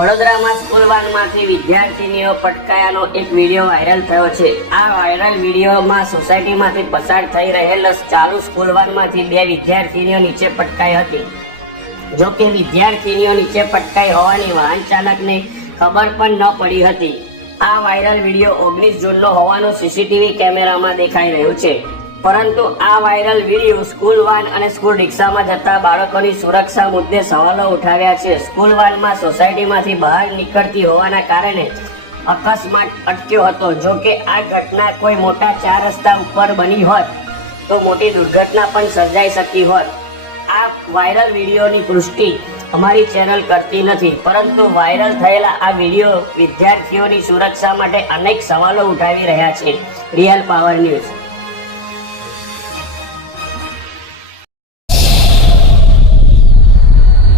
વડોદરામાં સ્કૂલ વાનમાંથી વિદ્યાર્થીનીઓ પટકાયાનો એક video viral થયો છે. આ વાયરલ વિડીયોમાં સોસાયટીમાંથી પસાર થઈ રહેલ ચાલુ સ્કૂલ વાનમાંથી બે વિદ્યાર્થીનીઓ નીચે પટકાઈ હતી. જો કે વિદ્યાર્થીનીઓ નીચે પટકાઈ હોવાની વાહન ચાલકને ખબર પણ ન પડી હતી. આ વાયરલ વીડિયો ઓગણીસ જૂનનો હોવાનું સીસીટીવી કેમેરામાં દેખાઈ રહ્યું છે. પરંતુ આ વાયરલ વીડિયો સ્કૂલ વાન અને સ્કૂલ રિક્ષામાં જતા બાળકોની સુરક્ષા મુદ્દે સવાલો ઉઠાવ્યા છે. સ્કૂલ વાનમાં સોસાયટીમાંથી બહાર નીકળતી હોવાના કારણે અકસ્માત અટક્યો હતો. જો કે આ ઘટના કોઈ મોટા ચાર રસ્તા ઉપર બની હોત, તો મોટી દુર્ઘટના પણ સર્જાઈ શકી હોત. આ વાયરલ વિડીયોની પુષ્ટિ અમારી ચેનલ કરતી નથી, પરંતુ વાયરલ થયેલા આ વીડિયો વિદ્યાર્થીઓની સુરક્ષા માટે અનેક સવાલો ઉઠાવી રહ્યા છે. Real power news.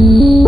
Mm-hmm.